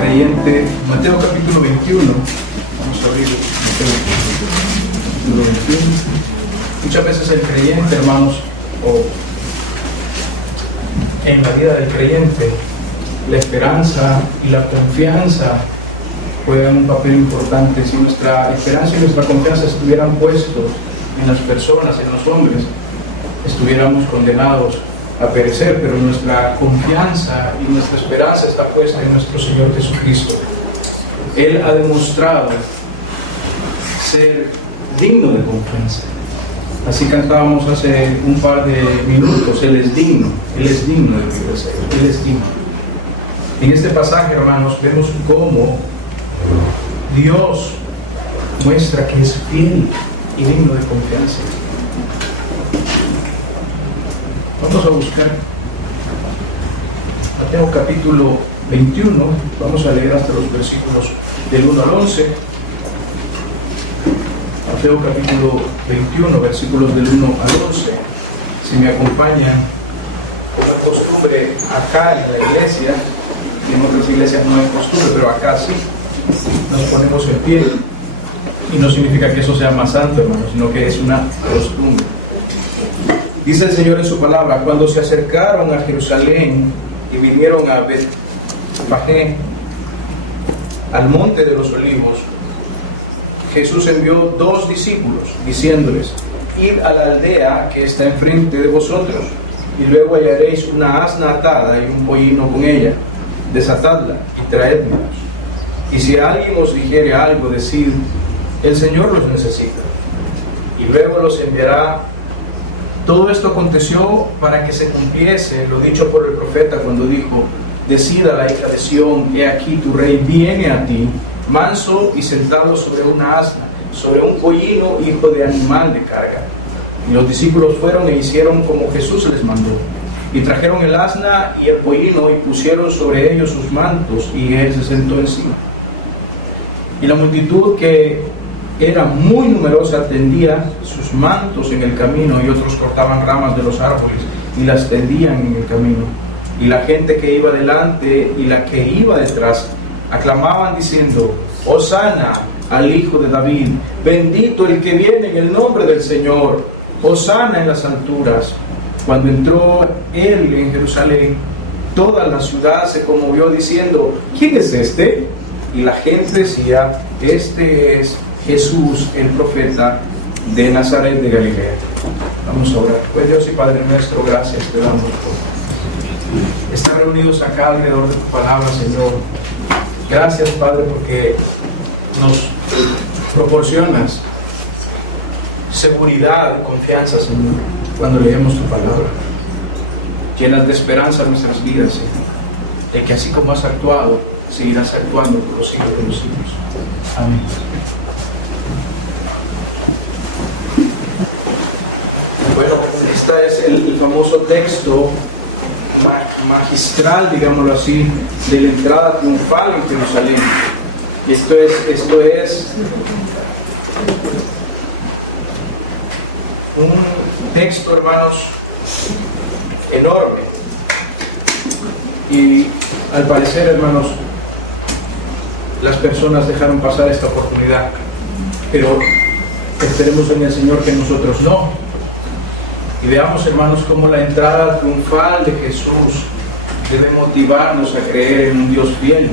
creyente, Mateo capítulo 21, vamos a abrir Mateo capítulo 21. Muchas veces el creyente, hermanos, o en la vida del creyente, la esperanza y la confianza juegan un papel importante. Si nuestra esperanza y nuestra confianza estuvieran puestos en las personas, en los hombres, estuviéramos condenados a perecer, pero nuestra confianza y nuestra esperanza está puesta en nuestro Señor Jesucristo. Él ha demostrado ser digno de confianza. Así cantábamos hace un par de minutos: Él es digno de obedecer, Él es digno. En este pasaje, hermanos, vemos cómo Dios muestra que es fiel y digno de confianza. Vamos a buscar Mateo capítulo 21, vamos a leer hasta los versículos del 1 al 11. Mateo capítulo 21, versículos del 1 al 11. Si me acompañan, como es costumbre acá en la iglesia, en otras iglesias no hay costumbre, pero acá sí, nos ponemos en pie. Y no significa que eso sea más santo, hermano, sino que es una costumbre. Dice el Señor en su palabra: cuando se acercaron a Jerusalén y vinieron a Betfagé, al monte de los olivos, Jesús envió 2 discípulos, diciéndoles: id a la aldea que está enfrente de vosotros, y luego hallaréis una asna atada y un pollino con ella. Desatadla y traédmelos. Y si alguien os dijere algo, decid: el Señor los necesita, y luego los enviará. Todo esto aconteció para que se cumpliese lo dicho por el profeta cuando dijo: decida la hija de Sión, he aquí tu rey viene a ti, manso y sentado sobre una asna, sobre un pollino, hijo de animal de carga. Y los discípulos fueron e hicieron como Jesús les mandó, y trajeron el asna y el pollino y pusieron sobre ellos sus mantos, y él se sentó encima. Y la multitud, que era muy numerosa, tendía sus mantos en el camino, y otros cortaban ramas de los árboles y las tendían en el camino. Y la gente que iba delante y la que iba detrás aclamaban diciendo: Hosana al Hijo de David, bendito el que viene en el nombre del Señor, Hosana en las alturas. Cuando entró él en Jerusalén, toda la ciudad se conmovió diciendo: ¿quién es este? Y la gente decía: este es Jesús, el profeta de Nazaret de Galilea. Vamos a orar. Pues Dios y Padre nuestro, gracias te damos por estar reunidos acá alrededor de tu palabra, Señor. Gracias, Padre, porque nos proporcionas seguridad y confianza, Señor, cuando leemos tu palabra. Llenas de esperanza nuestras vidas, Señor, de que así como has actuado, seguirás actuando por los siglos de los siglos. Amén. Bueno, este es el famoso texto magistral, digámoslo así, de la entrada triunfal en Jerusalén. Esto es un texto, hermanos, enorme. Y al parecer, hermanos, las personas dejaron pasar esta oportunidad, pero esperemos en el Señor que nosotros no. Y veamos, hermanos, cómo la entrada triunfal de Jesús debe motivarnos a creer en un Dios fiel,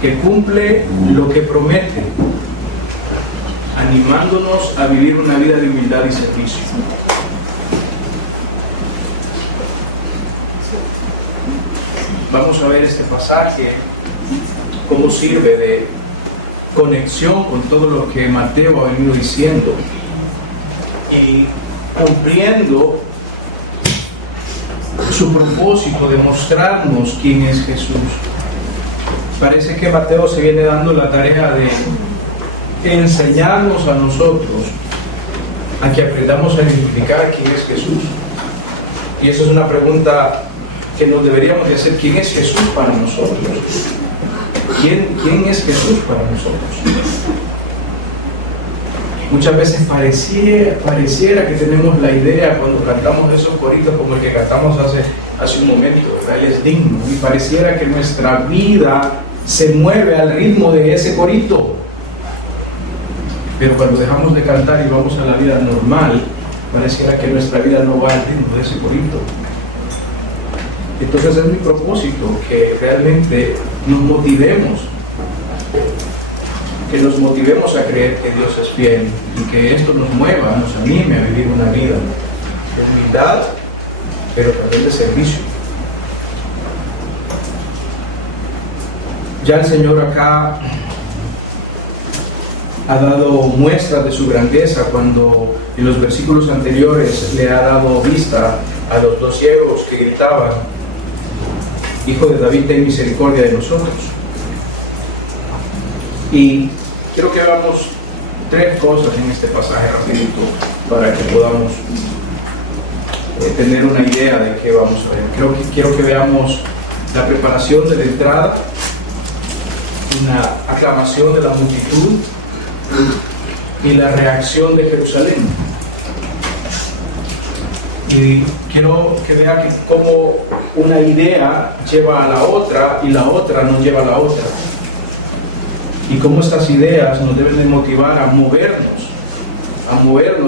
que cumple lo que promete, animándonos a vivir una vida de humildad y servicio. Vamos a ver este pasaje, cómo sirve de conexión con todo lo que Mateo ha venido diciendo y cumpliendo su propósito de mostrarnos quién es Jesús. Parece que Mateo se viene dando la tarea de enseñarnos a nosotros a que aprendamos a identificar quién es Jesús. Y esa es una pregunta que nos deberíamos de hacer: ¿quién es Jesús para nosotros? ¿Quién es Jesús para nosotros? Muchas veces pareciera que tenemos la idea, cuando cantamos esos coritos como el que cantamos hace un momento, ¿verdad? Él es digno, y pareciera que nuestra vida se mueve al ritmo de ese corito. Pero cuando dejamos de cantar y vamos a la vida normal, pareciera que nuestra vida no va al ritmo de ese corito. Entonces es mi propósito que realmente nos motivemos a creer que Dios es fiel y que esto nos mueva, nos anime a vivir una vida de humildad, pero también de servicio. Ya el Señor acá ha dado muestras de su grandeza cuando en los versículos anteriores le ha dado vista a los dos ciegos que gritaban: Hijo de David, ten misericordia de nosotros. Y quiero que veamos tres cosas en este pasaje rapidito para que podamos tener una idea de qué vamos a ver. Quiero que veamos la preparación de la entrada, una aclamación de la multitud y la reacción de Jerusalén. Y quiero que vea que cómo una idea lleva a la otra y la otra no lleva a la otra. Y cómo estas ideas nos deben de motivar a movernos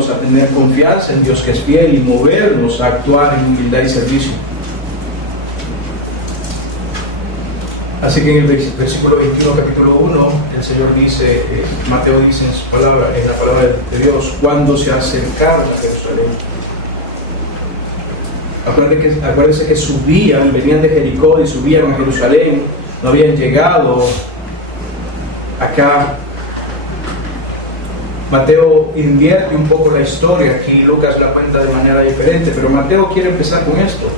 a tener confianza en Dios que es fiel y movernos a actuar en humildad y servicio. Así que en el versículo 21, capítulo 1, el Señor dice, Mateo dice en la palabra de Dios, cuando se acercaron a Jerusalén. Acuérdense que venían de Jericó y subían a Jerusalén, no habían llegado acá. Mateo invierte un poco la historia, aquí Lucas la cuenta de manera diferente, pero Mateo quiere empezar con esto.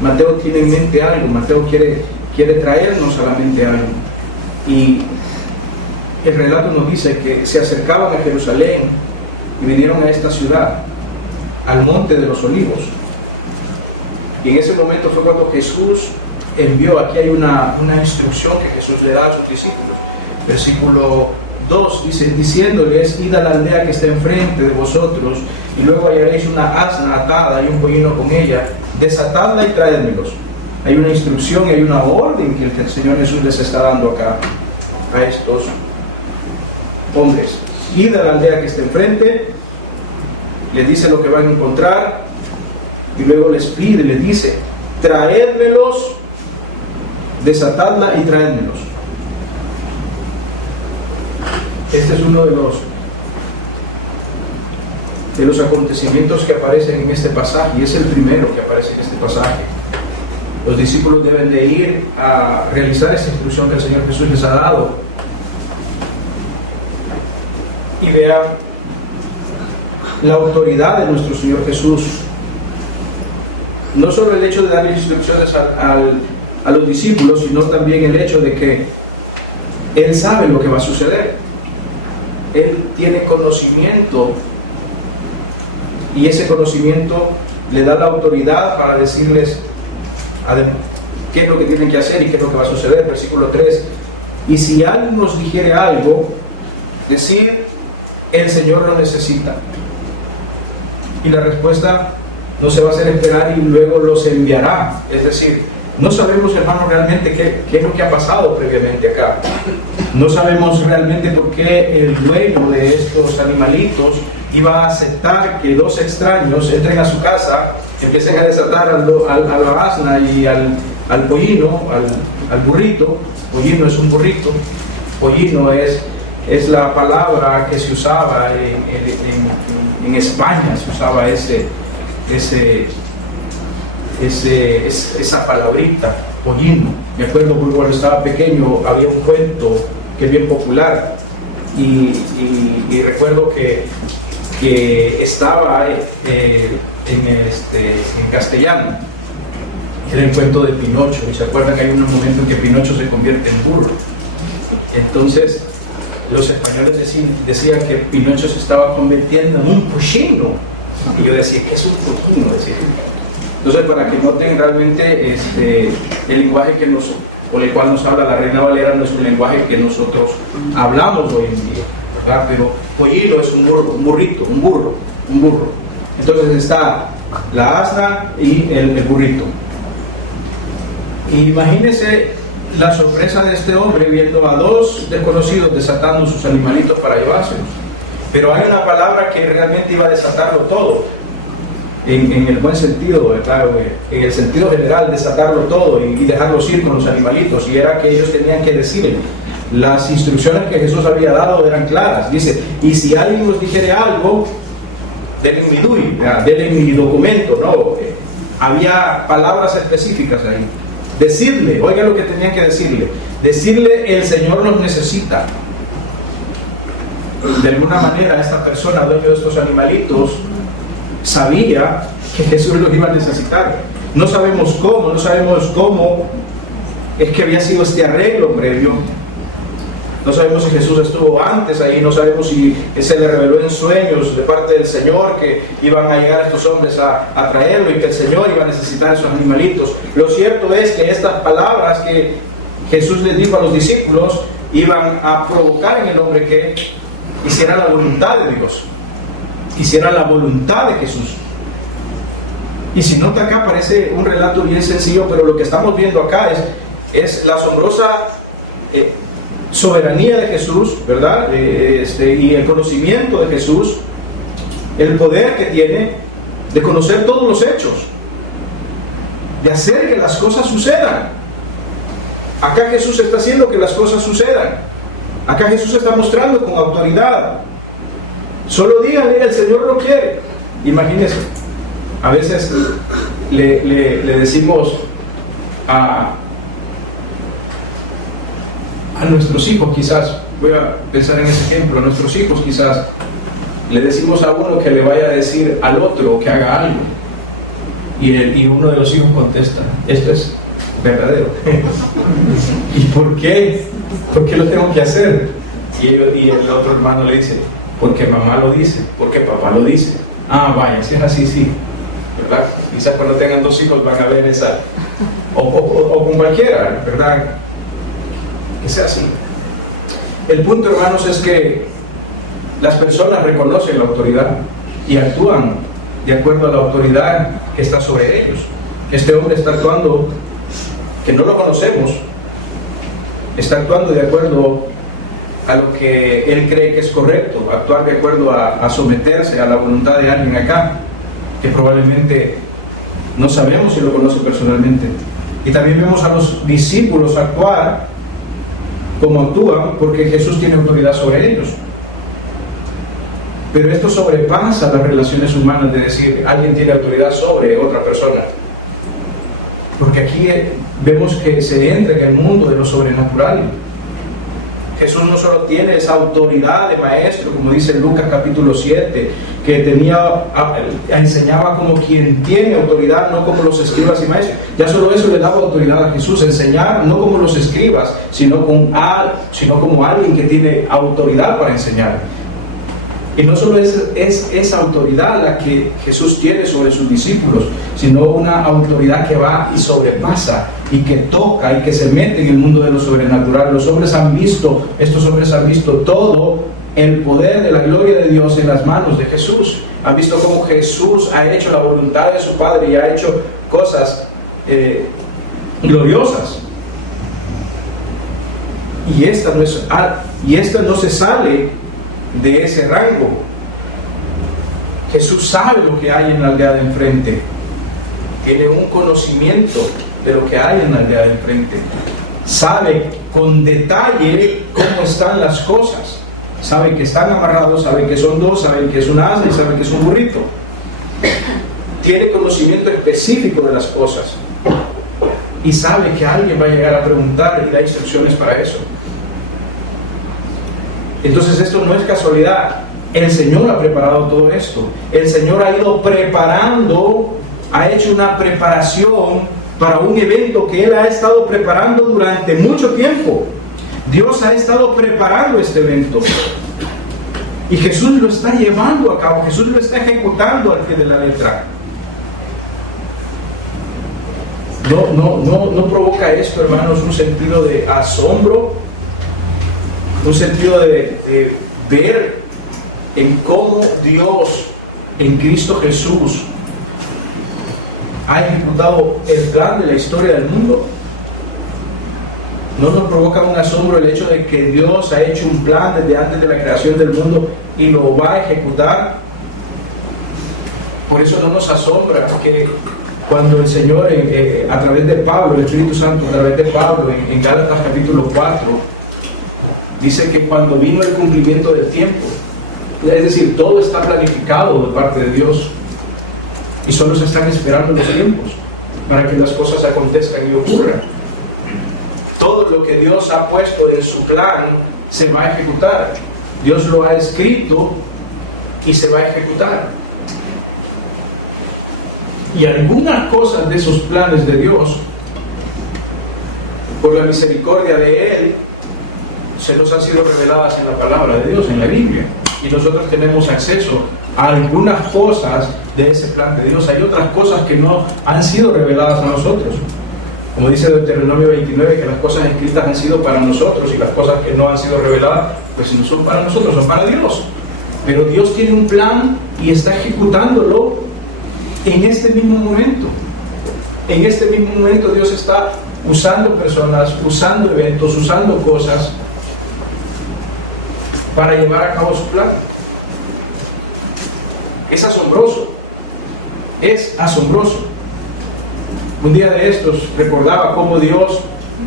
Mateo tiene en mente algo, Mateo quiere traernos a la mente algo. Y el relato nos dice que se acercaban a Jerusalén y vinieron a esta ciudad, al monte de los olivos. Y en ese momento fue cuando Jesús envió, aquí hay una instrucción que Jesús le da a sus discípulos. Versículo 2 dice, diciéndoles, id a la aldea que está enfrente de vosotros, y luego hallaréis una asna atada y un pollino con ella, desatadla y traédmelos. Hay una instrucción y hay una orden que el Señor Jesús les está dando acá a estos hombres. Id a la aldea que está enfrente, les dice lo que van a encontrar, y luego les pide, les dice, traédmelos, desatadla y traédmelos. Este es uno de los acontecimientos que aparecen en este pasaje, y es el primero que aparece en este pasaje. Los discípulos deben de ir a realizar esta instrucción que el Señor Jesús les ha dado. Y vean la autoridad de nuestro Señor Jesús. No solo el hecho de darle instrucciones a los discípulos, sino también el hecho de que Él sabe lo que va a suceder. Él tiene conocimiento, y ese conocimiento le da la autoridad para decirles qué es lo que tienen que hacer y qué es lo que va a suceder. Versículo 3, y si alguien nos dijere algo, decir, el Señor lo necesita. Y la respuesta no se va a hacer esperar y luego los enviará. Es decir, no sabemos, hermanos, realmente qué es lo que ha pasado previamente acá. No sabemos realmente por qué el dueño de estos animalitos iba a aceptar que dos extraños entren a su casa, empiecen a desatar a la asna y al pollino, al burrito. Pollino es un burrito, pollino es la palabra que se usaba en España, se usaba esa palabrita, pollino. Me acuerdo que cuando estaba pequeño había un cuento que es bien popular, y recuerdo que estaba en castellano. Era el cuento de Pinocho, y se acuerdan que hay un momento en que Pinocho se convierte en burro. Entonces los españoles decían que Pinocho se estaba convirtiendo en un pollino, y yo decía, ¿qué es un pollino? Entonces, para que noten realmente el lenguaje con el cual nos habla la Reina Valera, no es un lenguaje que nosotros hablamos hoy en día, ¿verdad? Pero pollino es un burro, un burrito, un burro. Entonces está la asna y el burrito. Y imagínense la sorpresa de este hombre viendo a dos desconocidos desatando sus animalitos para llevárselos. Pero hay una palabra que realmente iba a desatarlo todo, en el buen sentido, claro, en el sentido general, desatarlo todo y dejarlos ir con los animalitos, y era que ellos tenían que decirle. Las instrucciones que Jesús había dado eran claras. Dice, y si alguien os dijere algo, denle mi DUI, denle mi documento, ¿no? Había palabras específicas ahí. Decirle, oiga lo que tenían que decirle. Decirle, el Señor nos necesita. De alguna manera, esta persona, dueño de estos animalitos, sabía que Jesús los iba a necesitar. No sabemos cómo es que había sido este arreglo previo. No sabemos si Jesús estuvo antes ahí, no sabemos si se le reveló en sueños de parte del Señor que iban a llegar estos hombres a traerlo y que el Señor iba a necesitar esos animalitos. Lo cierto es que estas palabras que Jesús les dijo a los discípulos iban a provocar en el hombre que hiciera la voluntad de Dios, hiciera la voluntad de Jesús. Y si nota acá, parece un relato bien sencillo, pero lo que estamos viendo acá es la asombrosa soberanía de Jesús, ¿verdad? Y el conocimiento de Jesús, el poder que tiene de conocer todos los hechos, de hacer que las cosas sucedan. Acá Jesús está haciendo que las cosas sucedan. Acá Jesús está mostrando con autoridad. Solo díganle, el Señor lo quiere. Imagínense, a veces le decimos a nuestros hijos, quizás, voy a pensar en ese ejemplo, a nuestros hijos quizás le decimos a uno que le vaya a decir al otro que haga algo, y uno de los hijos contesta, esto es verdadero. ¿Y por qué? ¿Por qué lo tengo que hacer? Y el otro hermano le dice, porque mamá lo dice, porque papá lo dice. Ah, vaya, si es así, sí, ¿verdad? Quizás cuando tengan dos hijos van a ver esa, o con cualquiera, ¿verdad? Que sea así. El punto, hermanos, es que las personas reconocen la autoridad y actúan de acuerdo a la autoridad que está sobre ellos. Este hombre está actuando, que no lo conocemos, está actuando de acuerdo a lo que él cree que es correcto, actuar de acuerdo a someterse a la voluntad de alguien acá, que probablemente no sabemos si lo conoce personalmente. Y también vemos a los discípulos actuar como actúan, porque Jesús tiene autoridad sobre ellos. Pero esto sobrepasa las relaciones humanas de decir alguien tiene autoridad sobre otra persona, porque aquí vemos que se entra en el mundo de lo sobrenatural. Jesús no solo tiene esa autoridad de maestro, como dice Lucas capítulo 7, que enseñaba como quien tiene autoridad, no como los escribas y maestros. Ya solo eso le daba autoridad a Jesús, enseñar no como los escribas, sino como alguien que tiene autoridad para enseñar. Y no solo es esa autoridad la que Jesús tiene sobre sus discípulos, sino una autoridad que va y sobrepasa y que toca y que se mete en el mundo de lo sobrenatural. Estos hombres han visto todo el poder de la gloria de Dios en las manos de Jesús. Han visto cómo Jesús ha hecho la voluntad de su Padre y ha hecho cosas gloriosas. Y esta no se sale de ese rango. Jesús sabe lo que hay en la aldea de enfrente, tiene un conocimiento de lo que hay en la aldea de enfrente, sabe con detalle cómo están las cosas, sabe que están amarrados, sabe que son dos, sabe que es un asno y sabe que es un burrito. Tiene conocimiento específico de las cosas y sabe que alguien va a llegar a preguntar y da instrucciones para eso. Entonces esto no es casualidad. El Señor ha preparado todo esto. El Señor ha ido preparando, ha hecho una preparación para un evento que Él ha estado preparando durante mucho tiempo. Dios ha estado preparando este evento y Jesús lo está llevando a cabo, Jesús lo está ejecutando al pie de la letra. No provoca esto, hermanos, un sentido de asombro, un sentido de ver en cómo Dios en Cristo Jesús ha ejecutado el plan de la historia del mundo. ¿No nos provoca un asombro el hecho de que Dios ha hecho un plan desde antes de la creación del mundo y lo va a ejecutar? Por eso no nos asombra que cuando el Señor, a través de Pablo, el Espíritu Santo, a través de Pablo, en Gálatas capítulo 4, dice que cuando vino el cumplimiento del tiempo, es decir, todo está planificado de parte de Dios y solo se están esperando los tiempos para que las cosas acontezcan y ocurran. Todo lo que Dios ha puesto en su plan se va a ejecutar. Dios lo ha escrito y se va a ejecutar. Y algunas cosas de esos planes de Dios, por la misericordia de Él, se nos han sido reveladas en la palabra de Dios, en la Biblia. Y nosotros tenemos acceso a algunas cosas de ese plan de Dios. Hay otras cosas que no han sido reveladas a nosotros. Como dice Deuteronomio 29, que las cosas escritas han sido para nosotros y las cosas que no han sido reveladas, pues no son para nosotros, son para Dios. Pero Dios tiene un plan y está ejecutándolo en este mismo momento. En este mismo momento Dios está usando personas, usando eventos, usando cosas para llevar a cabo su plan. Es asombroso. Es asombroso. Un día de estos recordaba cómo Dios,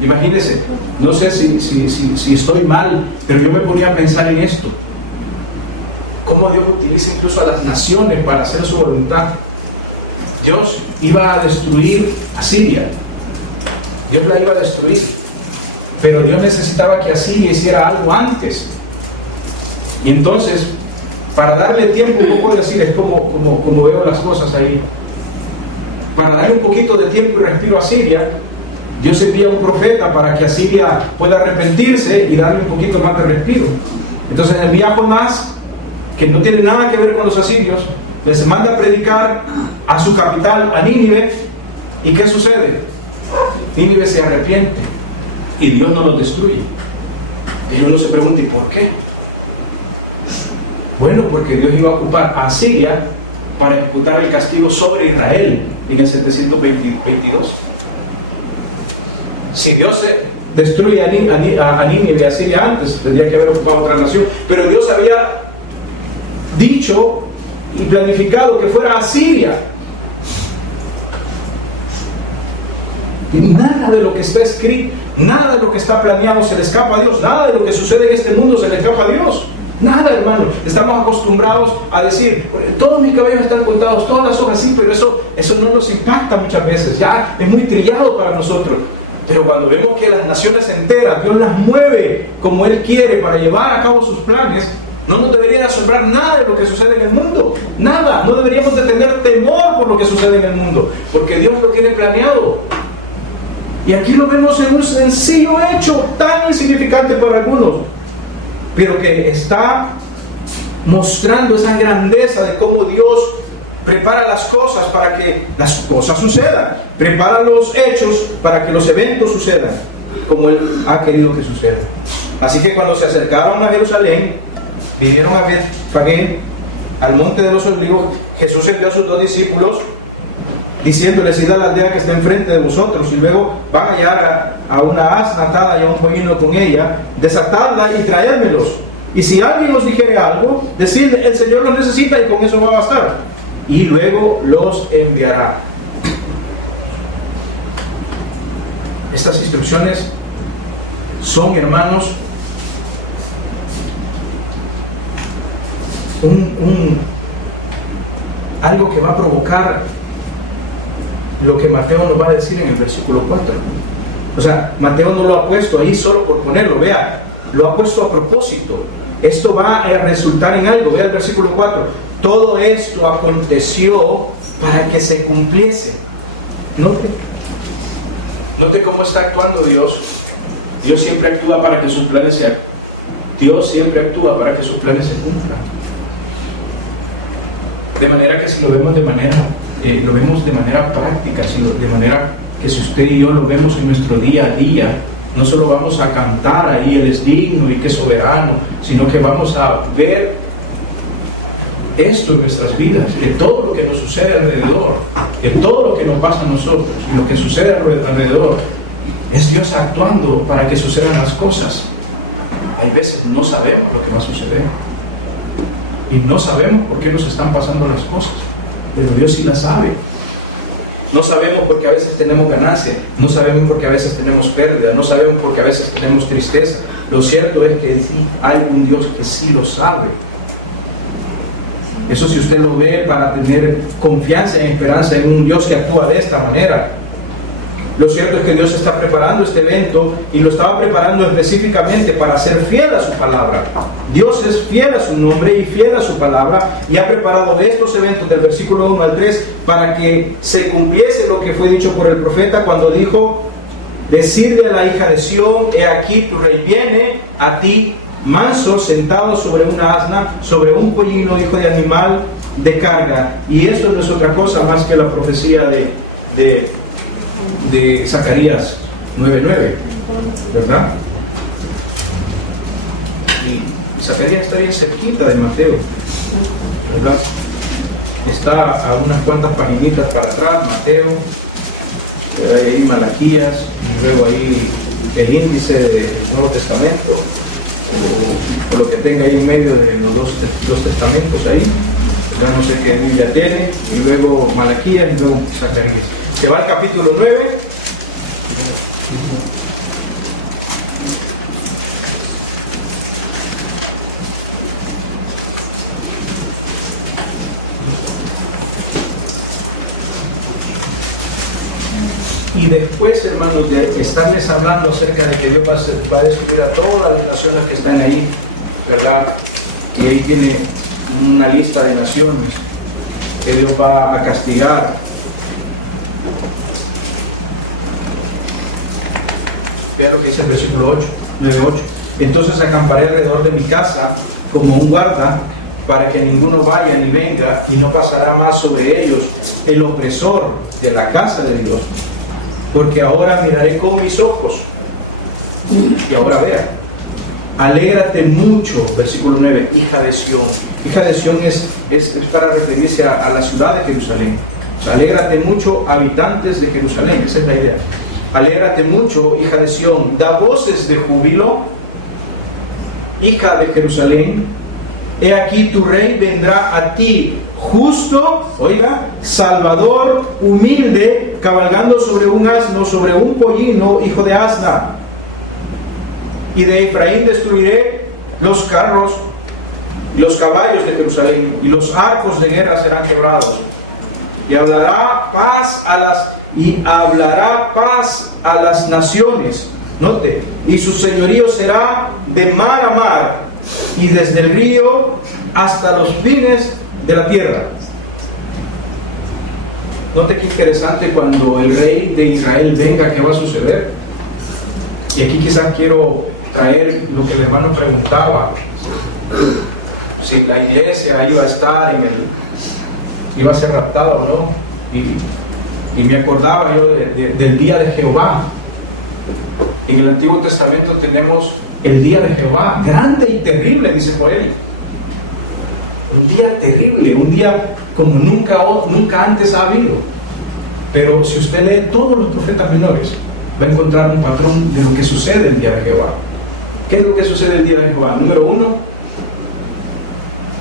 imagínense, no sé si estoy mal, pero yo me ponía a pensar en esto. Cómo Dios utiliza incluso a las naciones para hacer su voluntad. Dios iba a destruir a Siria. Dios la iba a destruir. Pero Dios necesitaba que Asiria hiciera algo antes. Y entonces, para darle tiempo, un poco decir, es como veo las cosas ahí. Para darle un poquito de tiempo y respiro a Siria, Dios envía un profeta para que Asiria pueda arrepentirse y darle un poquito más de respiro. Entonces envía a Jonás, que no tiene nada que ver con los asirios, les manda a predicar a su capital, a Nínive. ¿Y qué sucede? Nínive se arrepiente y Dios no los destruye. Y uno se pregunta, ¿y por qué? Bueno, porque Dios iba a ocupar a Asiria para ejecutar el castigo sobre Israel en el 722. Si Dios destruye a Nínive y a Asiria antes, tendría que haber ocupado otra nación. Pero Dios había dicho y planificado que fuera Asiria. Y nada de lo que está escrito, nada de lo que está planeado se le escapa a Dios. Nada de lo que sucede en este mundo se le escapa a Dios. Nada, hermano. Estamos acostumbrados a decir, todos mis cabellos están contados, todas las hojas, sí, pero eso no nos impacta muchas veces. Ya es muy trillado para nosotros. Pero cuando vemos que las naciones enteras, Dios las mueve como Él quiere para llevar a cabo sus planes, no nos debería asombrar nada de lo que sucede en el mundo. Nada. No deberíamos de tener temor por lo que sucede en el mundo, porque Dios lo tiene planeado. Y aquí lo vemos en un sencillo hecho tan insignificante para algunos, pero que está mostrando esa grandeza de cómo Dios prepara las cosas para que las cosas sucedan, prepara los hechos para que los eventos sucedan como Él ha querido que sucedan. Así que cuando se acercaron a Jerusalén, vinieron a Betfagé, al monte de los olivos, Jesús envió a sus 2 discípulos diciéndoles: id a la aldea que está enfrente de vosotros, y luego van a hallar a una asna atada y a un pollino con ella, desatadla y traédmelos. Y si alguien os dijere algo, decidle: el Señor los necesita, y con eso va a bastar. Y luego los enviará. Estas instrucciones son, hermanos, algo que va a provocar lo que Mateo nos va a decir en el versículo 4. O sea, Mateo no lo ha puesto ahí solo por ponerlo, vea, lo ha puesto a propósito. Esto va a resultar en algo. Vea el versículo 4. Todo esto aconteció para que se cumpliese. Note cómo está actuando Dios. Dios siempre actúa para que sus planes se cumplan. De manera que si lo vemos de manera práctica, de manera que si usted y yo lo vemos en nuestro día a día, no solo vamos a cantar ahí Él es digno y que soberano, sino que vamos a ver esto en nuestras vidas, de todo lo que nos sucede alrededor, de todo lo que nos pasa a nosotros y lo que sucede alrededor, Es Dios actuando para que sucedan las cosas. Hay veces no sabemos lo que va a suceder. Y no sabemos por qué nos están pasando las cosas. Pero Dios sí las sabe. No sabemos porque a veces tenemos ganancia. No sabemos porque a veces tenemos pérdida. No sabemos porque a veces tenemos tristeza. Lo cierto es que sí, hay un Dios que sí lo sabe. Eso si usted lo ve para tener confianza y esperanza en un Dios que actúa de esta manera. Lo cierto es que Dios está preparando este evento y lo estaba preparando específicamente para ser fiel a su palabra. Dios es fiel a su nombre y fiel a su palabra y ha preparado estos eventos del versículo 1 al 3 para que se cumpliese lo que fue dicho por el profeta cuando dijo: decidle a la hija de Sión, he aquí tu rey viene a ti manso, sentado sobre una asna, sobre un pollino, hijo de animal de carga. Y eso no es otra cosa más que la profecía de Zacarías 9:9, ¿verdad? Y Zacarías está bien cerquita de Mateo, ¿verdad? Está a unas cuantas paginitas para atrás, Mateo, hay ahí Malaquías, y luego ahí el índice del Nuevo Testamento, o lo que tenga ahí en medio de los dos testamentos ahí, ya no sé qué Biblia tiene, y luego Malaquías y luego Zacarías. Se va al capítulo 9. Y después, hermanos, de estarles hablando acerca de que Dios va a destruir a todas las naciones que están ahí, ¿verdad? Y ahí tiene una lista de naciones que Dios va a castigar. Vea lo que dice el versículo 9:8. Entonces acamparé alrededor de mi casa como un guarda, para que ninguno vaya ni venga, y no pasará más sobre ellos el opresor de la casa de Dios. Porque ahora miraré con mis ojos. Y ahora vea. Alégrate mucho, versículo 9, hija de Sión. Hija de Sión es para referirse a la ciudad de Jerusalén. O sea, alégrate mucho, habitantes de Jerusalén, esa es la idea. Alégrate mucho, hija de Sión, da voces de júbilo, hija de Jerusalén. He aquí tu rey vendrá a ti, justo, oiga, salvador, humilde, cabalgando sobre un asno, sobre un pollino, hijo de asna. Y de Efraín destruiré los carros, los caballos de Jerusalén, y los arcos de guerra serán quebrados. Y hablará paz a las naciones. Note, y su señorío será de mar a mar, y desde el río hasta los fines de la tierra. Note qué interesante, cuando el rey de Israel venga, ¿qué va a suceder? Y aquí quizás quiero traer lo que el hermano preguntaba, si la iglesia iba a estar iba a ser raptada o no, y me acordaba yo del día de Jehová. En el Antiguo Testamento tenemos el día de Jehová, grande y terrible, dice Joel. Un día terrible, un día como nunca antes ha habido. Pero si usted lee todos los profetas menores, va a encontrar un patrón de lo que sucede el día de Jehová. ¿Qué es lo que sucede el día de Jehová? Número 1,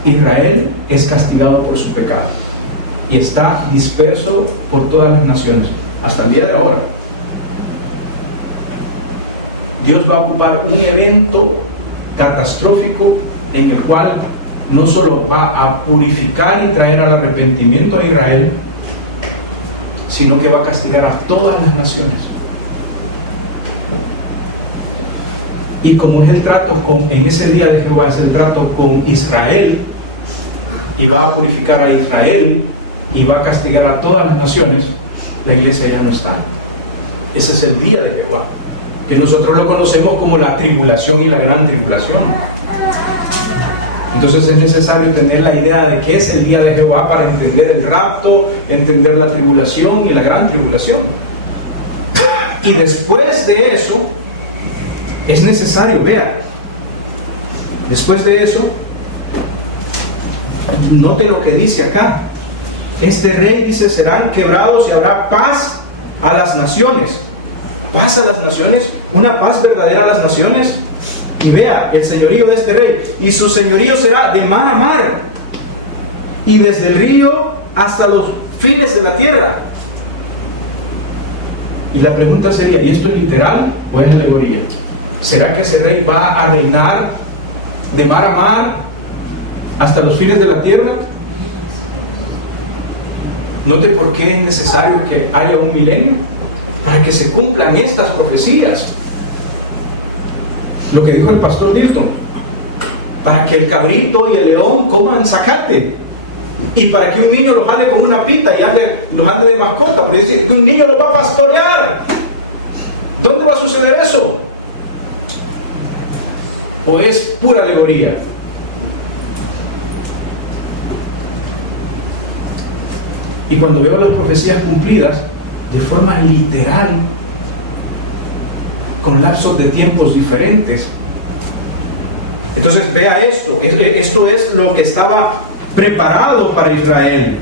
Israel es castigado por su pecado y está disperso por todas las naciones hasta el día de ahora. Dios va a ocupar un evento catastrófico en el cual no solo va a purificar y traer al arrepentimiento a Israel, sino que va a castigar a todas las naciones. Y como es el trato en ese día de Jehová, es el trato con Israel, y va a purificar a Israel y va a castigar a todas las naciones, la iglesia ya no está. Ese es el día de Jehová, que nosotros lo conocemos como la tribulación y la gran tribulación. Entonces es necesario tener la idea de qué es el día de Jehová para entender el rapto, entender la tribulación y la gran tribulación. Y después de eso, es necesario, vea, después de eso, note lo que dice acá. Este rey dice: serán quebrados y habrá paz a las naciones. paz a las naciones, una paz verdadera a las naciones. Y vea el señorío de este rey, y su señorío será de mar a mar, y desde el río hasta los fines de la tierra. Y la pregunta sería, ¿y esto es literal o es alegoría? ¿Será que ese rey va a reinar de mar a mar hasta los fines de la tierra? Note por qué es necesario que haya un milenio, para que se cumplan estas profecías. Lo que dijo el pastor Dilton, para que el cabrito y el león coman zacate, y para que un niño los jale con una pita y los ande de mascota, pero dice que un niño los va a pastorear. ¿Dónde va a suceder eso? ¿O es pura alegoría? Y cuando veo las profecías cumplidas de forma literal, con lapsos de tiempos diferentes, entonces vea esto es lo que estaba preparado para Israel.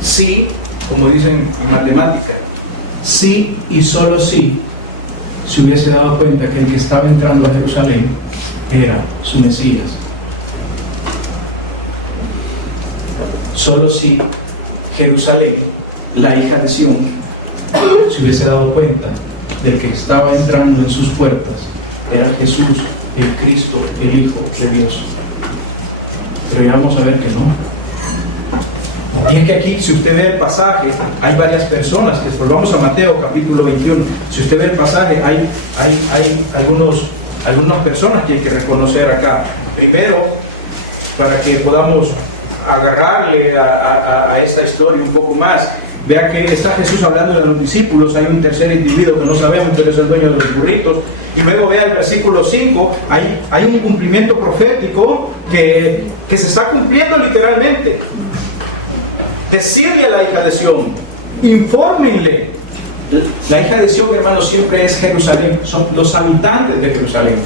Sí, como dicen en matemática, sí y solo sí se hubiese dado cuenta que el que estaba entrando a Jerusalén era su Mesías. Solo si Jerusalén, la hija de Sión, se hubiese dado cuenta del que estaba entrando en sus puertas era Jesús, el Cristo, el Hijo de Dios. Pero ya vamos a ver que no. Y es que aquí, si usted ve el pasaje, hay varias personas, que volvamos a Mateo capítulo 21, si usted ve el pasaje, hay algunas personas que hay que reconocer acá. Primero, para que podamos agarrarle a esta historia un poco más, vea que está Jesús hablando de los discípulos, hay un tercer individuo que no sabemos, pero es el dueño de los burritos. Y luego vea el versículo 5, hay un cumplimiento profético que se está cumpliendo literalmente. Decirle a la hija de Sión, infórmenle. La hija de Sión, hermanos, siempre es Jerusalén, son los habitantes de Jerusalén.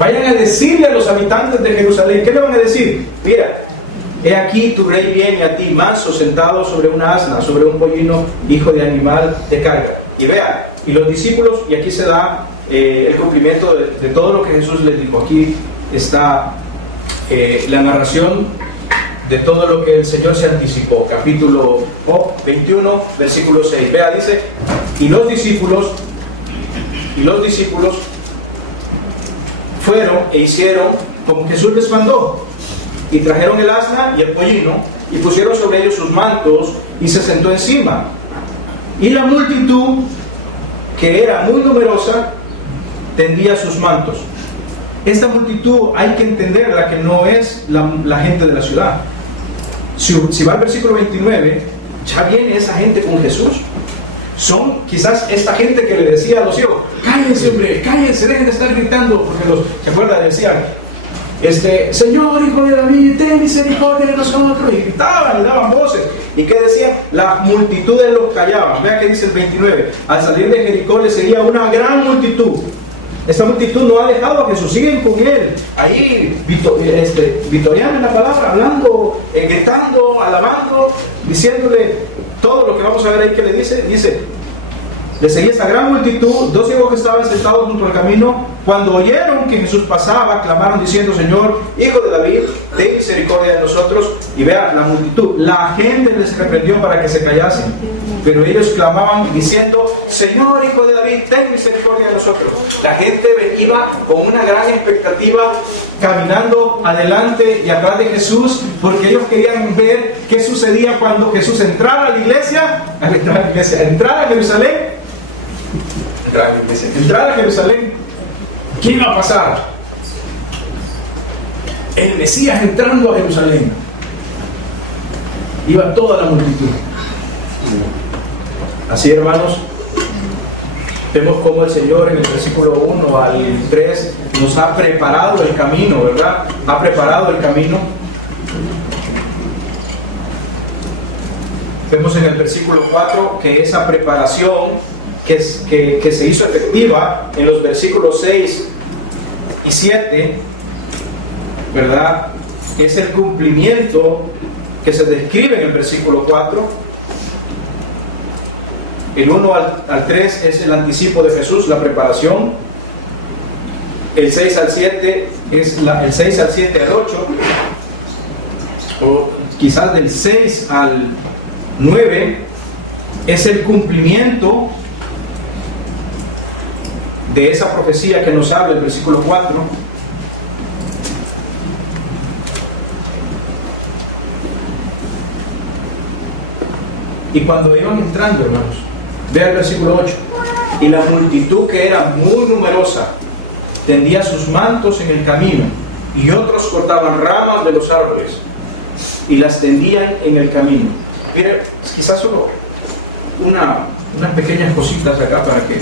Vayan a decirle a los habitantes de Jerusalén, ¿qué le van a decir? Mira, he aquí tu rey viene a ti, manso, sentado sobre una asna, sobre un pollino, hijo de animal de carga. Y vean, y los discípulos, y aquí se da el cumplimiento de todo lo que Jesús les dijo. Aquí está la narración de todo lo que el Señor se anticipó. Capítulo 21, versículo 6. Vea, dice, y los discípulos fueron e hicieron como Jesús les mandó, y trajeron el asna y el pollino, y pusieron sobre ellos sus mantos, y se sentó encima. Y la multitud, que era muy numerosa, tendía sus mantos. Esta multitud hay que entenderla, que no es la gente de la ciudad. Si va al versículo 29, ya viene esa gente con Jesús. Son quizás esta gente que le decía a los ciegos, cállense hombre, cállense, dejen de estar gritando, porque ¿se acuerdan? Decían, Señor, hijo de David, ten misericordia de nosotros, y gritaban y daban voces. ¿Y qué decían? Las multitudes los callaban. Vea que dice el 29, al salir de Jericó le seguía una gran multitud. Esta multitud no ha dejado a Jesús, siguen con él ahí victoriando en la palabra, hablando, gritando, alabando, diciéndole todo lo que vamos a ver ahí que le dice. Le seguía esa gran multitud, dos ciegos que estaban sentados junto al camino, cuando oyeron que Jesús pasaba, clamaron diciendo, Señor, hijo de David, ten misericordia de nosotros. Y vean, la multitud, la gente les reprendió para que se callasen, pero ellos clamaban diciendo, Señor, hijo de David, ten misericordia de nosotros. La gente iba con una gran expectativa, caminando adelante y atrás de Jesús, porque ellos querían ver qué sucedía cuando Jesús entrara a la iglesia, entrara a Jerusalén. Entrar a Jerusalén, ¿qué iba a pasar? El Mesías entrando a Jerusalén. Iba toda la multitud. Así, hermanos, vemos cómo el Señor en el versículo 1 al 3 nos ha preparado el camino, ¿verdad? Ha preparado el camino. Vemos en el versículo 4 que esa preparación que se hizo efectiva en los versículos 6 y 7, ¿verdad? Es el cumplimiento que se describe en el versículo 4. El 1 al 3 es el anticipo de Jesús, la preparación. El 6 al 7 es el 6 al 7 al 8, o quizás del 6 al 9 es el cumplimiento de esa profecía que nos habla el versículo 4. Y cuando iban entrando, hermanos, vea el versículo 8, y la multitud, que era muy numerosa, tendía sus mantos en el camino, y otros cortaban ramas de los árboles y las tendían en el camino. Miren, quizás solo unas pequeñas cositas acá para que...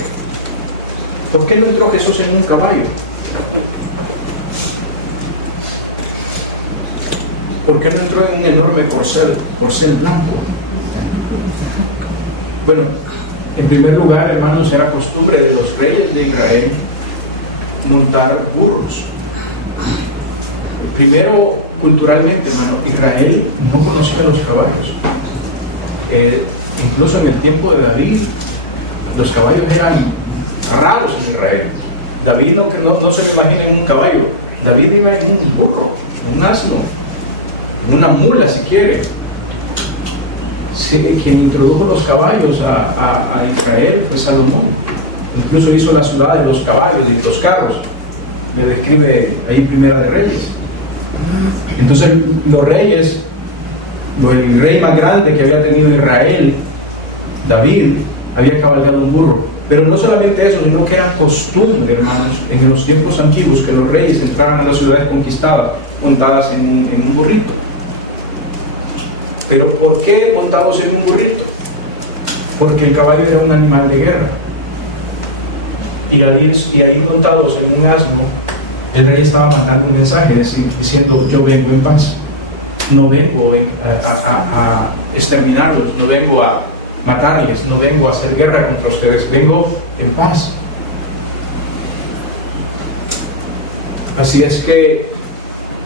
¿Por qué no entró Jesús en un caballo? ¿Por qué no entró en un enorme corcel blanco? Bueno, en primer lugar, hermanos, era costumbre de los reyes de Israel montar burros. Primero, culturalmente, hermano, Israel no conocía los caballos. Incluso en el tiempo de David, los caballos eran raros en Israel. David no se me imagina en un caballo. David iba en un burro, en un asno, en una mula si quiere. Sí, quien introdujo los caballos a Israel fue Salomón. Incluso hizo la ciudad de los caballos y los carros. Le describe ahí Primera de Reyes. Entonces los reyes, el rey más grande que había tenido Israel, David, había cabalgado un burro. Pero no solamente eso, sino que era costumbre, hermanos, en los tiempos antiguos, que los reyes entraran a las ciudades conquistadas montadas en un burrito. Pero ¿por qué montados en un burrito? Porque el caballo era un animal de guerra. Y ahí montados en un asno, el rey estaba mandando un mensaje diciendo: yo vengo en paz. No vengo a exterminarlos, no vengo a matarles, no vengo a hacer guerra contra ustedes, vengo en paz. Así es que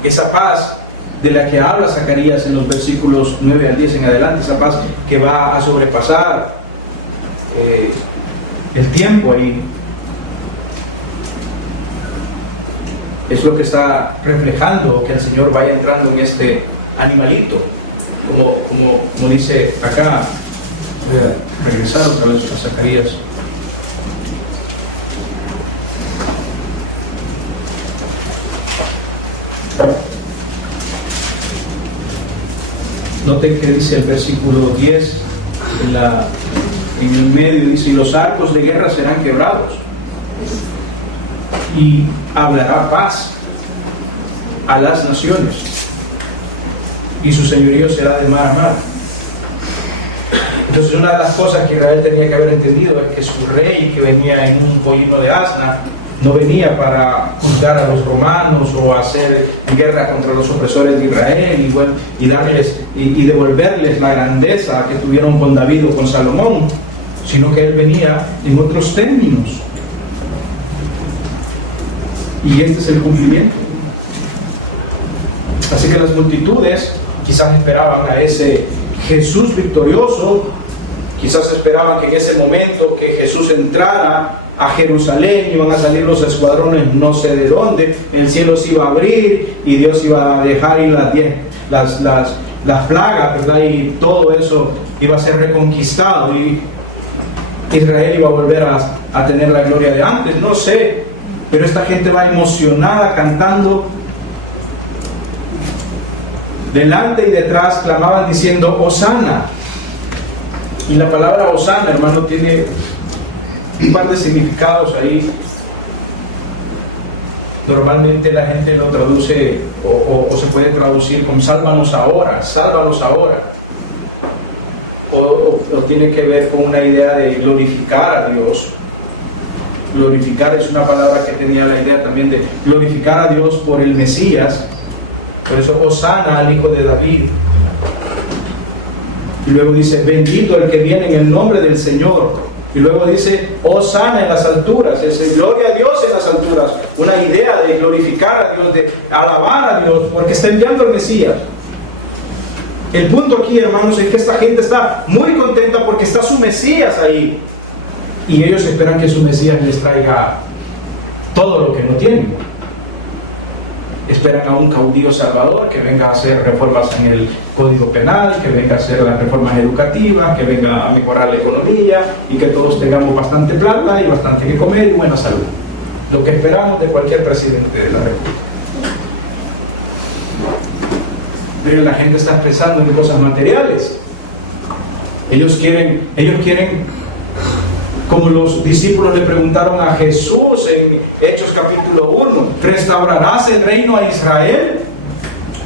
esa paz de la que habla Zacarías en los versículos 9 al 10 en adelante, esa paz que va a sobrepasar el tiempo ahí, es lo que está reflejando que el Señor vaya entrando en este animalito, como dice acá. Voy a regresar otra vez a Zacarías. Noten que dice el versículo 10 en el medio, dice: y los arcos de guerra serán quebrados y hablará paz a las naciones, y su señorío será de mar a mar. Entonces, una de las cosas que Israel tenía que haber entendido es que su rey, que venía en un pollino de asna, no venía para juzgar a los romanos o hacer guerra contra los opresores de Israel y devolverles la grandeza que tuvieron con David o con Salomón, sino que él venía en otros términos. Y este es el cumplimiento. Así que las multitudes quizás esperaban a ese Jesús victorioso, quizás esperaban que en ese momento que Jesús entrara a Jerusalén iban a salir los escuadrones no sé de dónde, el cielo se iba a abrir y Dios iba a dejar ir las plagas, ¿verdad? Y todo eso iba a ser reconquistado y Israel iba a volver a tener la gloria de antes, no sé, pero esta gente va emocionada cantando. Delante y detrás clamaban diciendo: Hosana. Y la palabra Hosana, hermano, tiene un par de significados ahí. Normalmente la gente lo traduce o se puede traducir como sálvanos ahora, sálvalos ahora. O tiene que ver con una idea de glorificar a Dios. Glorificar es una palabra que tenía la idea también de glorificar a Dios por el Mesías. Por eso Hosana al hijo de David. Y luego dice: bendito el que viene en el nombre del Señor. Y luego dice: Hosana en las alturas. Es gloria a Dios en las alturas. Una idea de glorificar a Dios, de alabar a Dios, porque está enviando al Mesías. El punto aquí, hermanos, es que esta gente está muy contenta porque está su Mesías ahí. Y ellos esperan que su Mesías les traiga todo lo que no tienen. Esperan a un caudillo salvador que venga a hacer reformas en el Código Penal, que venga a hacer las reformas educativas, que venga a mejorar la economía y que todos tengamos bastante plata y bastante que comer y buena salud. Lo que esperamos de cualquier presidente de la República. Pero la gente está pensando en cosas materiales. Ellos quieren, como los discípulos le preguntaron a Jesús en Hechos capítulo 1, ¿restaurarás el reino a Israel?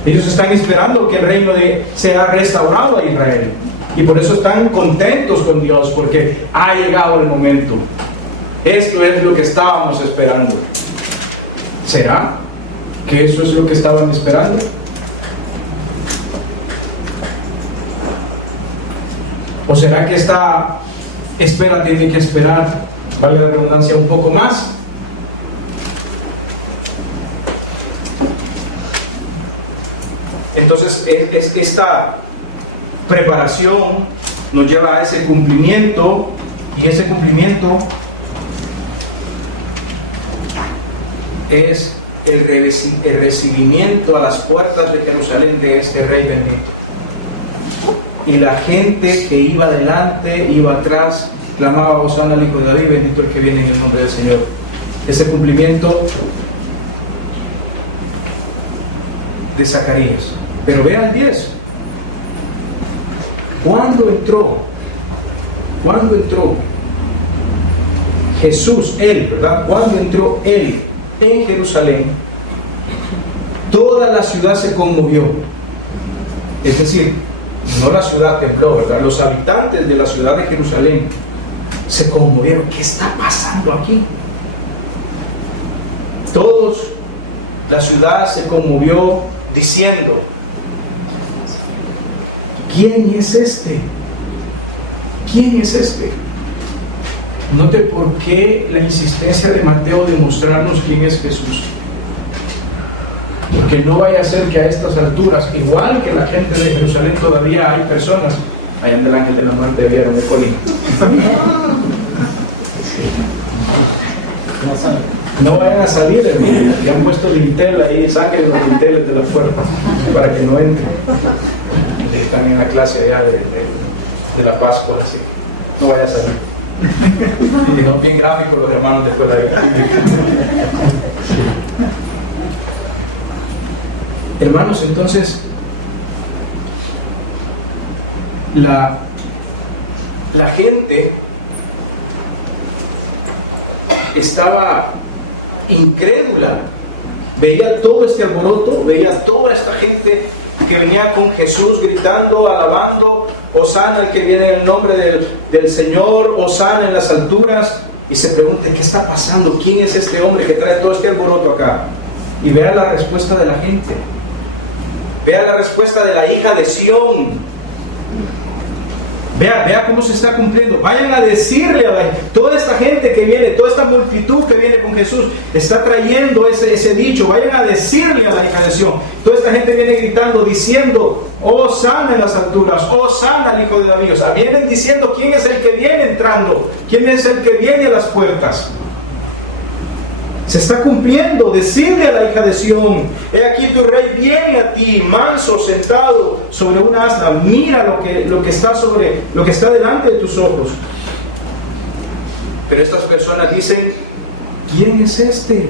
Ellos están esperando que el reino sea restaurado a Israel. Y por eso están contentos con Dios, porque ha llegado el momento. Esto es lo que estábamos esperando. ¿Será que eso es lo que estaban esperando? ¿O será que esta espera tiene que esperar, vale la redundancia, un poco más? Entonces, esta preparación nos lleva a ese cumplimiento, y ese cumplimiento es el recibimiento a las puertas de Jerusalén de este Rey bendito. Y la gente que iba adelante, iba atrás, clamaba: Hosana al Hijo de David, bendito el que viene en el nombre del Señor. Ese cumplimiento de Zacarías. Pero vea el 10. ¿Cuándo entró Jesús, Él, ¿verdad? Cuando entró Él en Jerusalén, toda la ciudad se conmovió. Es decir, no la ciudad tembló, ¿verdad? Los habitantes de la ciudad de Jerusalén se conmovieron. ¿Qué está pasando aquí? La ciudad se conmovió diciendo: ¿quién es este? ¿Quién es este? Note por qué la insistencia de Mateo de mostrarnos quién es Jesús. Porque no vaya a ser que a estas alturas, igual que la gente de Jerusalén, todavía hay personas. Allá anda el ángel de la muerte, vieron el colín. No vayan a salir, hermano. Ya han puesto lintel ahí, saquen los linteles de la puerta para que no entren. Están en la clase allá de la Pascua, así. No vaya a salir. Y no, bien gráfico los hermanos de escuela de Hermanos, entonces la gente estaba incrédula, veía todo este alboroto, veía toda esta gente que venía con Jesús gritando, alabando: Hosana el que viene en el nombre del Señor, Hosana en las alturas, y se pregunta: ¿qué está pasando? ¿Quién es este hombre que trae todo este alboroto acá? Y vea la respuesta de la gente. Vea la respuesta de la hija de Sión. Vea cómo se está cumpliendo. Vayan a decirle a toda esta gente que viene, toda esta multitud que viene con Jesús, está trayendo ese dicho. Vayan a decirle a la hija de Sión. Toda esta gente viene gritando, diciendo: Hosana en las alturas, Hosana al Hijo de David. O sea, vienen diciendo quién es el que viene entrando, quién es el que viene a las puertas. Se está cumpliendo. Decirle a la hija de Sión: he aquí tu rey viene a ti, manso, sentado sobre una asna. Mira lo que está delante de tus ojos. Pero estas personas dicen: ¿quién es este?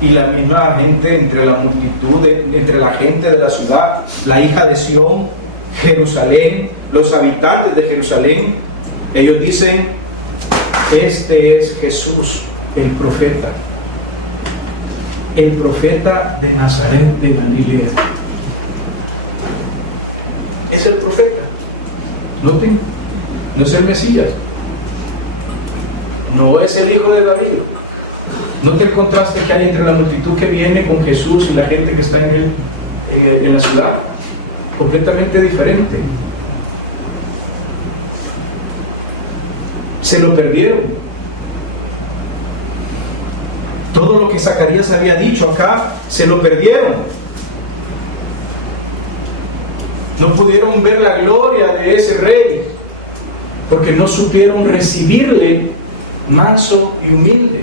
Y la misma gente, entre la multitud, entre la gente de la ciudad, la hija de Sión, Jerusalén, los habitantes de Jerusalén, ellos dicen: este es Jesús, el profeta de Nazaret de Galilea. Es el profeta. Noten, no es el Mesías, no es el Hijo de David. Note el contraste que hay entre la multitud que viene con Jesús y la gente que está en la ciudad. Completamente diferente. Se lo perdieron. Todo lo que Zacarías había dicho acá, se lo perdieron. No pudieron ver la gloria de ese rey, porque no supieron recibirle manso y humilde.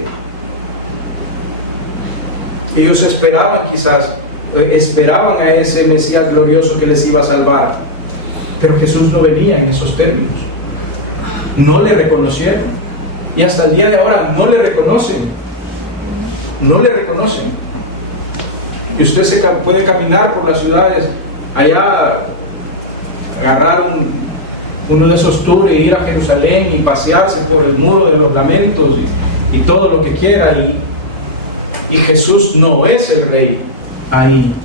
Ellos esperaban a ese Mesías glorioso que les iba a salvar, pero Jesús no venía en esos términos. No le reconocieron, y hasta el día de ahora no le reconocen. No le reconocen. Y usted puede caminar por las ciudades allá, agarrar uno de esos tours e ir a Jerusalén y pasearse por el muro de los lamentos y todo lo que quiera, y Jesús no es el rey ahí.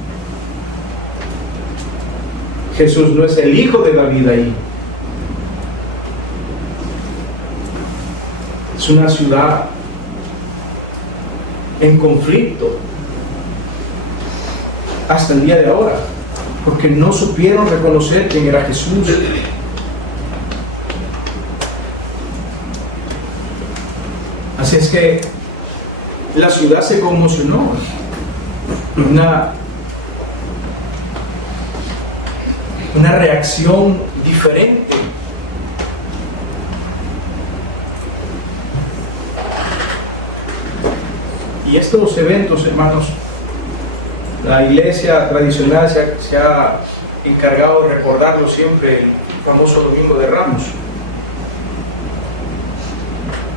Jesús no es el hijo de David ahí. Es una ciudad en conflicto hasta el día de ahora, porque no supieron reconocer quién era Jesús. Así es que la ciudad se conmocionó. Una reacción diferente. Y estos eventos, hermanos, la iglesia tradicional se ha encargado de recordarlo siempre, el famoso Domingo de Ramos.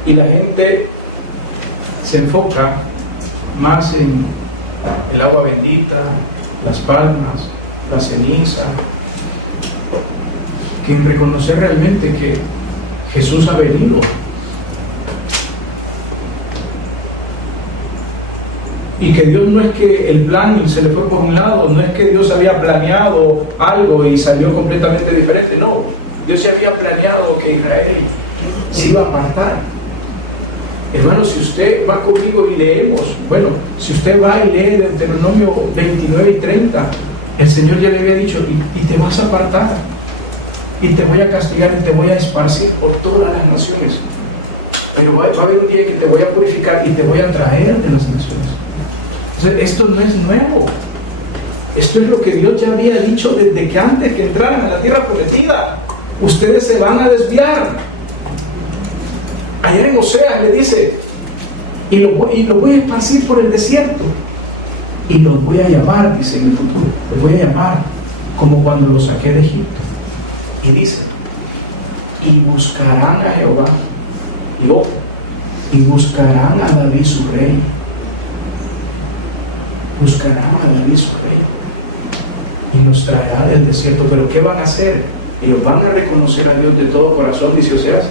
Y la gente se enfoca más en el agua bendita, las palmas, la ceniza, que en reconocer realmente que Jesús ha venido. Y que Dios no es que el plan se le fue por un lado, no es que Dios había planeado algo y salió completamente diferente, no. Dios ya había planeado que Israel se iba a apartar. Hermano, si usted va conmigo y leemos, bueno, si usted va y lee Deuteronomio 29 y 30, el Señor ya le había dicho, y te vas a apartar, y te voy a castigar, y te voy a esparcir por todas las naciones. Pero va a haber un día que te voy a purificar y te voy a traer de las naciones. Entonces, esto no es nuevo. Esto es lo que Dios ya había dicho desde que antes que entraran a la tierra prometida. Ustedes se van a desviar. Ayer en Oseas le dice, y lo voy a esparcir por el desierto, y los voy a llamar, dice en el futuro, los voy a llamar como cuando los saqué de Egipto. Y dice, y buscarán a Jehová, y buscarán a David su rey. Buscarán a David su rey, y los traerá del desierto. Pero ¿qué van a hacer? Ellos van a reconocer a Dios de todo corazón, dice Oseas,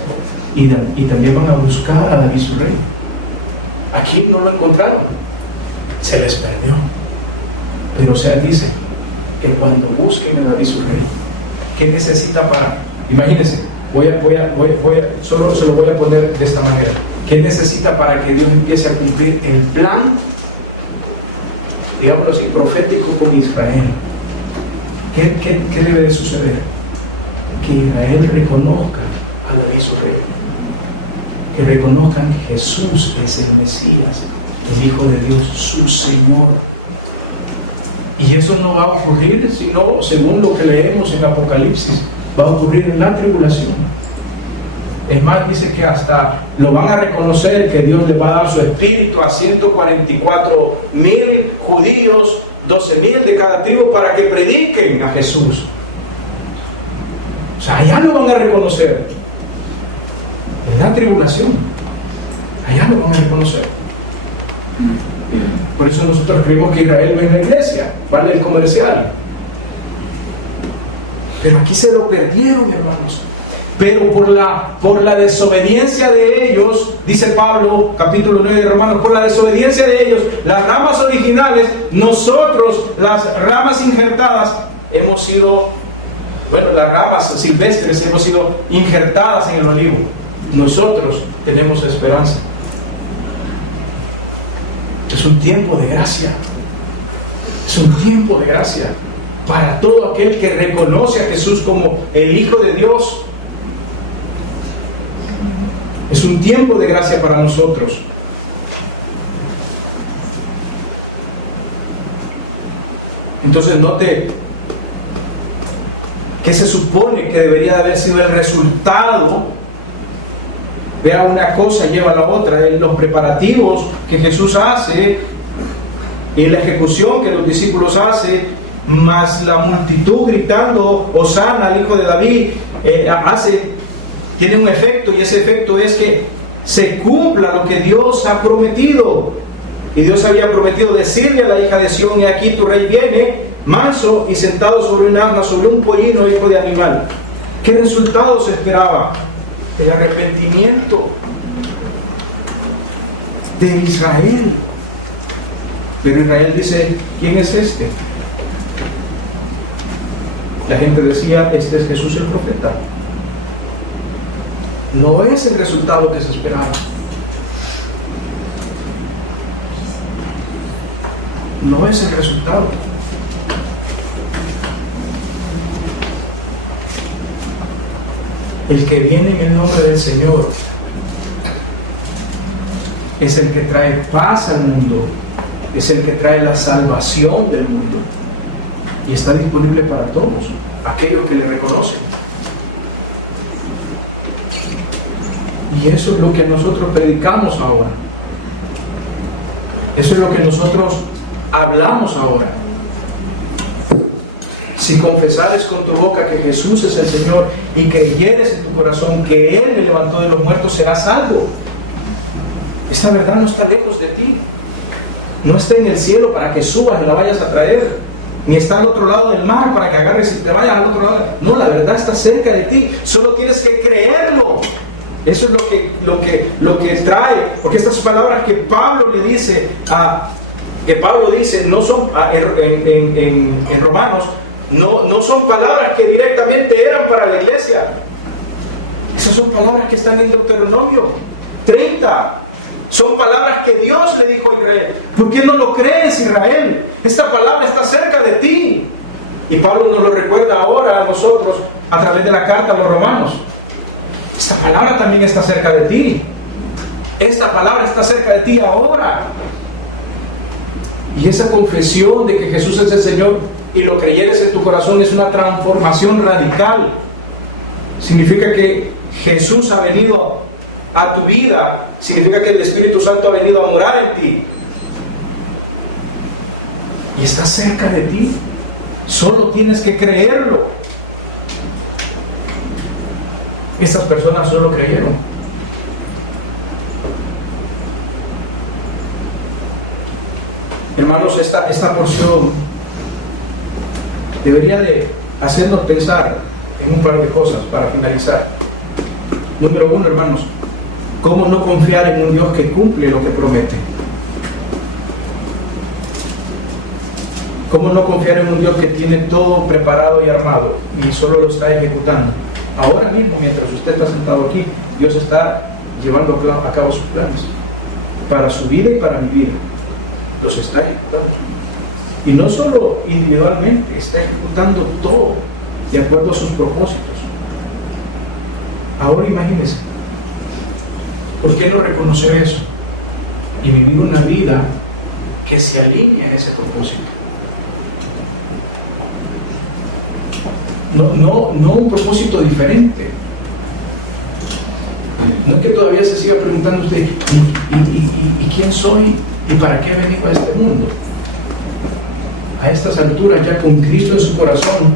y también van a buscar a David su rey. Aquí no lo encontraron, se les perdió. Pero Oseas dice que cuando busquen a David su rey, ¿qué necesita para? Imagínense, solo se lo voy a poner de esta manera. ¿Qué necesita para que Dios empiece a cumplir el plan, digámoslo así, profético con Israel? ¿Qué debe de suceder? Que Israel reconozca a David su rey, que reconozcan que Jesús es el Mesías, el Hijo de Dios, su Señor. Y eso no va a ocurrir, sino, según lo que leemos en Apocalipsis, va a ocurrir en la tribulación. Es más, dice que hasta lo van a reconocer, que Dios le va a dar su espíritu a 144,000 judíos, 12,000 de cada tribu, para que prediquen a Jesús. O sea, allá lo van a reconocer. En la tribulación, allá lo van a reconocer. Por eso nosotros creemos que Israel no es la iglesia, vale el comercial. Pero aquí se lo perdieron, hermanos. Pero por la desobediencia de ellos, dice Pablo, capítulo 9 de Romanos, por la desobediencia de ellos, las ramas originales, nosotros, las ramas injertadas, hemos sido, las ramas silvestres hemos sido injertadas en el olivo. Nosotros tenemos esperanza. Es un tiempo de gracia. Es un tiempo de gracia para todo aquel que reconoce a Jesús como el Hijo de Dios. Es un tiempo de gracia para nosotros. Entonces note que se supone que debería de haber sido el resultado, vea, una cosa lleva a la otra. En los preparativos que Jesús hace y la ejecución que los discípulos hacen, más la multitud gritando Hosana al Hijo de David, tiene un efecto, y ese efecto es que se cumpla lo que Dios ha prometido. Y Dios había prometido decirle a la hija de Sión: y aquí tu rey viene, manso y sentado sobre un asna, sobre un pollino, hijo de animal. ¿Qué resultado se esperaba? El arrepentimiento de Israel. Pero Israel dice: ¿quién es este? La gente decía: este es Jesús el profeta. No es el resultado que se esperaba. No es el resultado. El que viene en el nombre del Señor es el que trae paz al mundo, es el que trae la salvación del mundo, y está disponible para todos aquellos que le reconocen. Y eso es lo que nosotros predicamos ahora. Eso es lo que nosotros hablamos ahora. Si confesares con tu boca que Jesús es el Señor y creyeres en tu corazón que Él me levantó de los muertos, serás salvo. Esta verdad no está lejos de ti. No está en el cielo para que subas y la vayas a traer, ni está al otro lado del mar para que agarres y te vayas al otro lado. No, la verdad está cerca de ti. Solo tienes que creerlo. Eso es lo que trae, porque estas palabras que Pablo le dice no son en Romanos, no son palabras que directamente eran para la iglesia. Esas son palabras que están en Deuteronomio 30. Son palabras que Dios le dijo a Israel. ¿Por qué no lo crees, Israel? Esta palabra está cerca de ti. Y Pablo nos lo recuerda ahora a nosotros a través de la carta a los romanos. Esta palabra también está cerca de ti. Esta palabra está cerca de ti ahora. Y esa confesión de que Jesús es el Señor y lo creyeres en tu corazón es una transformación radical. Significa que Jesús ha venido a tu vida. Significa que el Espíritu Santo ha venido a morar en ti. Y está cerca de ti. Solo tienes que creerlo. Estas personas solo creyeron. Hermanos, esta porción debería de hacernos pensar en un par de cosas para finalizar. Número uno, hermanos, ¿cómo no confiar en un Dios que cumple lo que promete? ¿Cómo no confiar en un Dios que tiene todo preparado y armado y solo lo está ejecutando? Ahora mismo, mientras usted está sentado aquí, Dios está llevando a cabo sus planes para su vida y para mi vida. Los está ejecutando. Y no solo individualmente, está ejecutando todo de acuerdo a sus propósitos. Ahora imagínense, ¿por qué no reconocer eso y vivir una vida que se alinee a ese propósito? No un propósito diferente. No es que todavía se siga preguntando usted, ¿y quién soy? ¿Y para qué he venido a este mundo? A estas alturas, ya con Cristo en su corazón,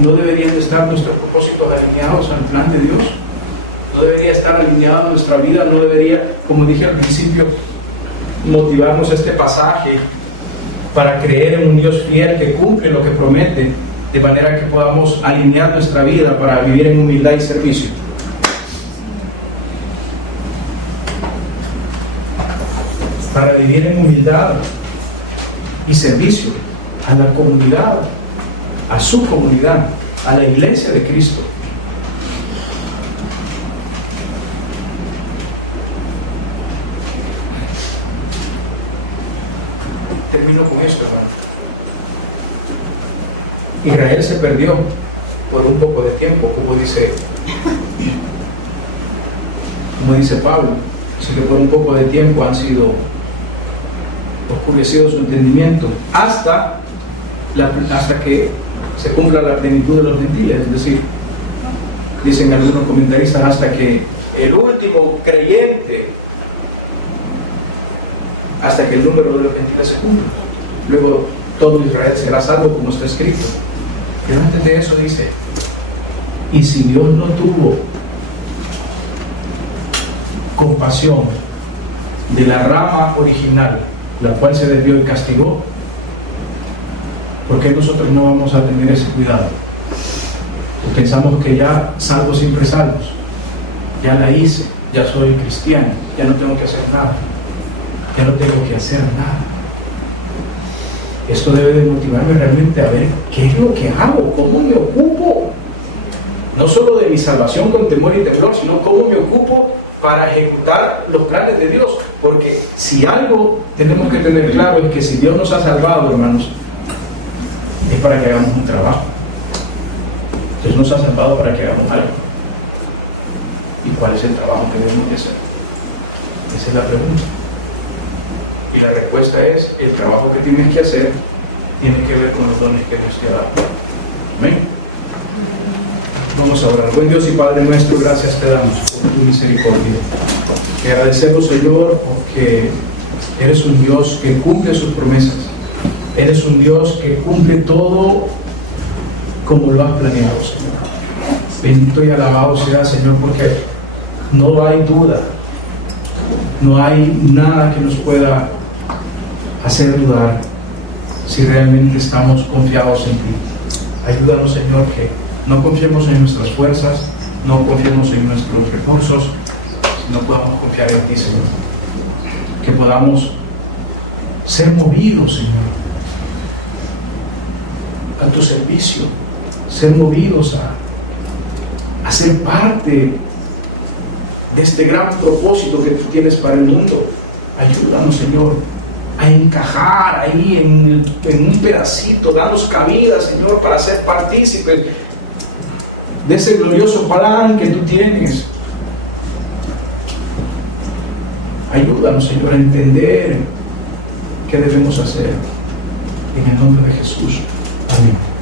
¿no deberían estar nuestros propósitos alineados al plan de Dios? ¿No debería estar alineado nuestra vida? ¿No debería, como dije al principio, motivarnos este pasaje para creer en un Dios fiel que cumple lo que promete, de manera que podamos alinear nuestra vida para vivir en humildad y servicio? Para vivir en humildad y servicio a la comunidad, a su comunidad, a la iglesia de Cristo. Termino con esto, hermano. Israel se perdió por un poco de tiempo, como dice Pablo. Así que por un poco de tiempo han sido oscurecido su entendimiento, hasta hasta que se cumpla la plenitud de los gentiles. Es decir, dicen algunos comentaristas, hasta que el último creyente, hasta que el número de los gentiles se cumpla. Luego todo Israel será salvo, como está escrito. Pero antes de eso dice, y si Dios no tuvo compasión de la rama original, la cual se desvió y castigó, ¿por qué nosotros no vamos a tener ese cuidado? Pues pensamos que ya salvos siempre salvos, ya la hice, ya soy cristiano, ya no tengo que hacer nada, ya no tengo que hacer nada. Esto debe de motivarme realmente a ver qué es lo que hago, cómo me ocupo, no solo de mi salvación con temor y temblor, sino cómo me ocupo para ejecutar los planes de Dios. Porque si algo tenemos que tener claro es que si Dios nos ha salvado, hermanos, es para que hagamos un trabajo. Dios nos ha salvado para que hagamos algo. ¿Y cuál es el trabajo que debemos de hacer? Esa es la pregunta. Y la respuesta es, el trabajo que tienes que hacer tiene que ver con los dones que Dios te ha dado. Amén. Vamos a orar. Buen Dios y Padre nuestro, gracias te damos por tu misericordia. Te agradecemos, Señor, porque eres un Dios que cumple sus promesas. Eres un Dios que cumple todo como lo has planeado, Señor. Bendito y alabado sea, Señor, porque no hay duda, no hay nada que nos pueda hacer dudar si realmente estamos confiados en ti. Ayúdanos, Señor, que no confiemos en nuestras fuerzas, no confiemos en nuestros recursos, sino podamos confiar en ti, Señor. Que podamos ser movidos, Señor, a tu servicio, ser movidos a ser parte de este gran propósito que tú tienes para el mundo. Ayúdanos, Señor, a encajar ahí en un pedacito, danos cabida, Señor, para ser partícipes de ese glorioso plan que tú tienes. Ayúdanos, Señor, a entender qué debemos hacer. En el nombre de Jesús. Amén.